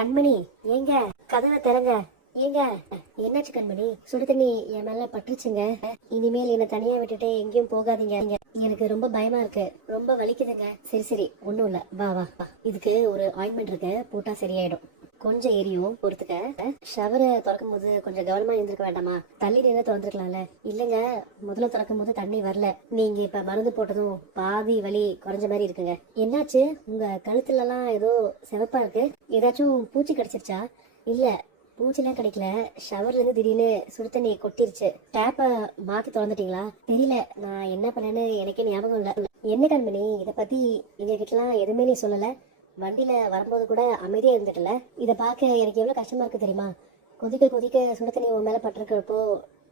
கண்மணி ஏங்க? கதவை திறங்க. ஏங்க? என்னாச்சு கண்மணி? சுடு தண்ணி என் மேல பட்டுருச்சுங்க. இனிமேல் என்னை தனியா விட்டுட்டு எங்கேயும் போகாதீங்க. எனக்கு ரொம்ப பயமா இருக்கு. ரொம்ப வலிக்குதுங்க. சரி சரி. ஒண்ணும் இல்ல. வா வா வா. இதுக்கு ஒரு ஆயின்மெண்ட் இருக்கு. போட்டா சரியாயிடும். கொஞ்சம் எரியும் பொறுத்துக்க ஷவரை திறக்கும் போது கொஞ்சம் கவனமா இருந்திருக்க வேண்டாமா? தள்ளி நின்று திறந்துருக்கலாம்ல. இல்லைங்க முதல்ல திறக்கும் போது தண்ணி வரல. நீங்க இப்ப மருந்து போட்டதும் பாதி வலி குறைஞ்ச மாதிரி இருக்குங்க. என்னாச்சு? உங்க கழுத்துல எல்லாம் ஏதோ சிவப்பா இருக்கு. ஏதாச்சும் பூச்சி கிடைச்சிருச்சா? இல்ல பூச்சிலாம் கிடைக்கல. ஷவர்ல இருந்து திடீர்னு சுடு தண்ணி கொட்டிருச்சு. டேப்ப மாத்தி திறந்துட்டீங்களா? தெரியல. நான் என்ன பண்ணேன்னு எனக்கே ஞாபகம் இல்ல. என்ன கண்மணி? இத பத்தி எங்க கிட்டலாம் எதுவுமே நீ சொல்லல. வண்டியில வரும்போது கூட அமைதியா இருந்துட்டல இதை பார்க்க எனக்கு எவ்வளவு கஷ்டமா இருக்கு தெரியுமா? கொதிக்க கொதிக்க சுட தண்ணி உன் மேல பட்டிருக்கிறப்போ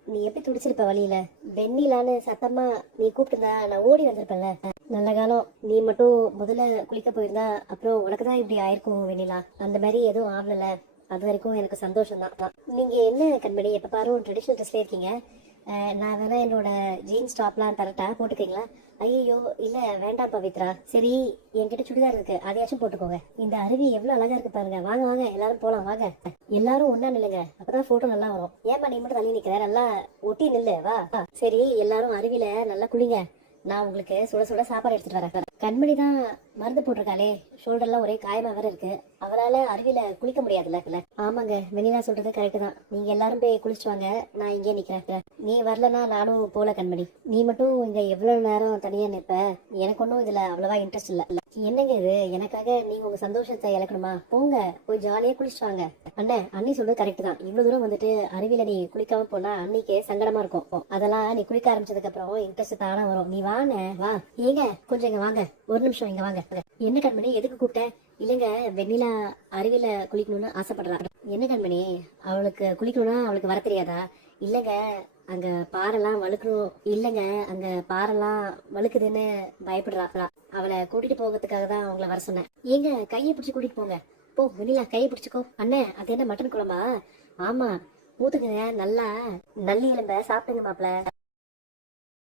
நீ எப்படி துடிச்சிருப்ப வழியில? வெண்ணிலான்னு சத்தமா நீ கூப்பிட்டுருந்தா நான் ஓடி வந்திருப்பேன்ல. நல்ல காலம். நீ மட்டும் முதல்ல குளிக்க போயிருந்தா அப்புறம் உனக்கு தான் இப்படி ஆயிருக்கும் வெண்ணிலா. அந்த மாதிரி எதுவும் ஆகல அது வரைக்கும் எனக்கு சந்தோஷம் தான் நீங்க என்ன கண்மணி எப்ப பாரு ட்ரெடிஷனல் ட்ரெஸ்ல இருக்கீங்க. நான் வேணா என்னோட ஜீன்ஸ் டாப்லாம் தரட்டா போட்டுக்கீங்களா ஐயோ இல்ல வேண்டாம் பவித்ரா. சரி என்கிட்ட சுடிதார் இருக்கு. அதையாச்சும் போட்டுக்கோங்க. இந்த அருவி எவ்வளவு அழகா இருக்கு பாருங்க. வாங்க வாங்க எல்லாரும் போலாம் வாங்க. எல்லாரும் ஒண்ணா நில்லுங்க. அப்பதான் போட்டோ நல்லா வரும். ஏன்பா நீ மட்டும் தள்ளி நிக்கிற நல்லா ஒட்டி நில்லு வா வா. சரி எல்லாரும் அருவியில நல்லா குளிங்க. நான் உங்களுக்கு சுட சுட சாப்பாடு எடுத்துட்டு வரேன். கண்மணி தான் மருந்து போட்டிருக்காளே. ஷோல்டர்லாம் ஒரே காயமா வேற இருக்கு. அவரால் அருவியில குளிக்க முடியாதுல்ல இல்ல ஆமாங்க வெண்ணிலா சொல்றது கரெக்ட் தான். நீங்க எல்லாரும் போய் குளிச்சு வாங்க. நான் இங்கே நிக்கிறேன் நீ வரலனா நானும் போல கண்மணி. நீ மட்டும் இங்க எவ்வளவு நேரம் தனியா நிற்ப எனக்கு ஒன்றும் இதுல அவ்வளவா இன்ட்ரெஸ்ட் இல்ல. என்னங்க இது? எனக்காக நீங்க உங்க சந்தோஷத்தை இழக்கணுமா? போங்க போய் ஜாலியா குளிச்சுட்டு வாங்க. அண்ணே அண்ணி சொல்றது கரெக்ட் தான். இவ்வளவு தூரம் வந்துட்டு அருவியில நீ குளிக்காம போனா அன்னைக்கு சங்கடமா இருக்கும். அதெல்லாம் நீ குளிக்க ஆரம்பிச்சதுக்கு அப்புறம் இன்ட்ரெஸ்ட் தானா வரும். நீ வாங்க வா. ஏங்க கொஞ்சம் இங்க வாங்க. ஒரு நிமிஷம் இங்க வாங்க. என்ன கண்மணி எதுக்கு கூப்பிட்ட? இல்லைங்க வெண்ணிலா அருவியில குளிக்கணும்னு ஆசைப்படுறா. என்ன கண்மணி அவளுக்கு குளிக்கணும்னா அவளுக்கு வர தெரியாதா? இல்லைங்க அங்க பாறைலாம் வழுக்கணும். இல்லைங்க அங்க பாறைலாம் வழுக்குதுன்னு பயப்படுறாங்களா அவளை கூட்டிட்டு போகிறதுக்காக தான் அவங்கள வர சொன்னேன். ஏங்க கையை பிடிச்சி கூட்டிட்டு போங்க. போ வெண்ணிலா கையை பிடிச்சிக்கோ. அண்ணே அது என்ன மட்டன் குழம்பா? ஆமா ஊத்துக்குங்க நல்லா. நல்லி எலும்ப சாப்பிடுங்க மாப்பிள்ள